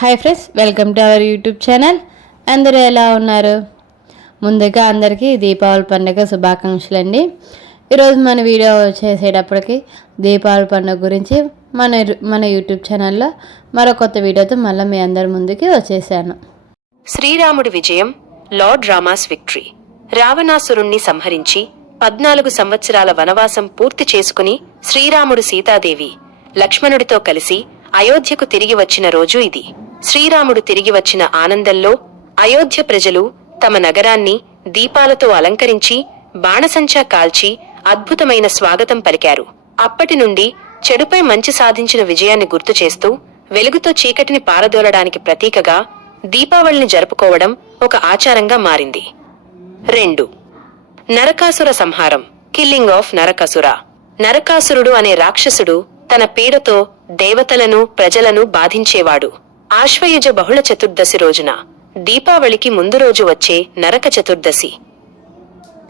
Hi friends welcome to our YouTube channel అందరూ ఎలా ఉన్నారు? ముందుగా అందరికీ దీపావళి పండుగ శుభాకాంక్షలు అండి ఈరోజు మన వీడియో చేసేటప్పటికి దీపావళి పండుగ గురించి మన మన యూట్యూబ్ ఛానల్లో మరో కొత్త వీడియోతో మళ్ళీ మీ అందరి ముందుకి వచ్చేసాను. శ్రీరాముడి విజయం లార్డ్ రామాస్ విక్టరీ రావణాసురుణ్ణి సంహరించి పద్నాలుగు సంవత్సరాల వనవాసం పూర్తి చేసుకుని శ్రీరాముడు సీతాదేవి లక్ష్మణుడితో కలిసి అయోధ్యకు తిరిగి వచ్చిన రోజు ఇది. శ్రీరాముడు తిరిగి వచ్చిన ఆనందంలో అయోధ్య ప్రజలు తమ నగరాన్ని దీపాలతో అలంకరించి బాణసంచా కాల్చి అద్భుతమైన స్వాగతం పలికారు. అప్పటి నుండి చెడుపై మంచి సాధించిన విజయాన్ని గుర్తు చేస్తూ వెలుగుతో చీకటిని పారదోలడానికి ప్రతీకగా దీపావళిని జరుపుకోవడం ఒక ఆచారంగా మారింది. రెండు. నరకాసుర సంహారం కిల్లింగ్ ఆఫ్ నరకాసుర. నరకాసురుడు అనే రాక్షసుడు తన పీడతో దేవతలను ప్రజలను బాధించేవాడు. ఆశ్వయుజ బహుళ చతుర్దశి రోజున దీపావళికి ముందు రోజు వచ్చే నరక చతుర్దశి.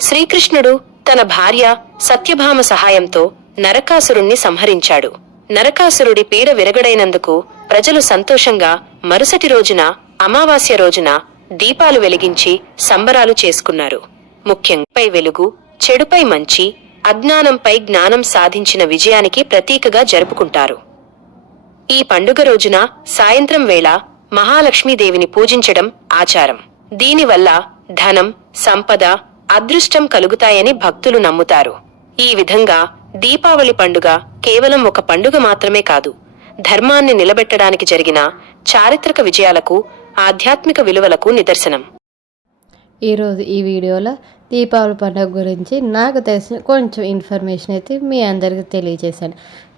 శ్రీకృష్ణుడు తన భార్య సత్యభామ సహాయంతో నరకాసురుణ్ణి సంహరించాడు. నరకాసురుడి పీడ విరగడైనందుకు ప్రజలు సంతోషంగా మరుసటి రోజున అమావాస్య రోజున దీపాలు వెలిగించి సంబరాలు చేసుకున్నారు. ముఖ్యంపై వెలుగు చెడుపై మంచి అజ్ఞానంపై జ్ఞానం సాధించిన విజయానికి ప్రతీకగా జరుపుకుంటారు. ఈ పండుగ రోజున సాయంత్రం వేళ మహాలక్ష్మీదేవిని పూజించడం ఆచారం. దీనివల్ల ధనం సంపద అదృష్టం కలుగుతాయని భక్తులు నమ్ముతారు. ఈ విధంగా దీపావళి పండుగ కేవలం ఒక పండుగ మాత్రమే కాదు ధర్మాన్ని నిలబెట్టడానికి జరిగిన చారిత్రక విజయాలకు ఆధ్యాత్మిక విలువలకు నిదర్శనం. ఈరోజు ఈ వీడియోలో దీపావళి పండుగ గురించి నాకు తెలిసిన కొంచెం ఇన్ఫర్మేషన్ అయితే మీ అందరికీ తెలియజేశాను.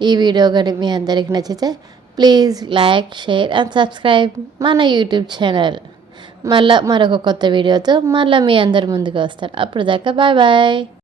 ఈ వీడియో కానీ మీ అందరికి నచ్చితే please like share and subscribe మన యూట్యూబ్ ఛానల్ మళ్ళీ మరొక కొత్త వీడియోతో మళ్ళీ మీ అందరి ముందుకు వస్తాను. అప్పుడు దాకా బాయ్ బాయ్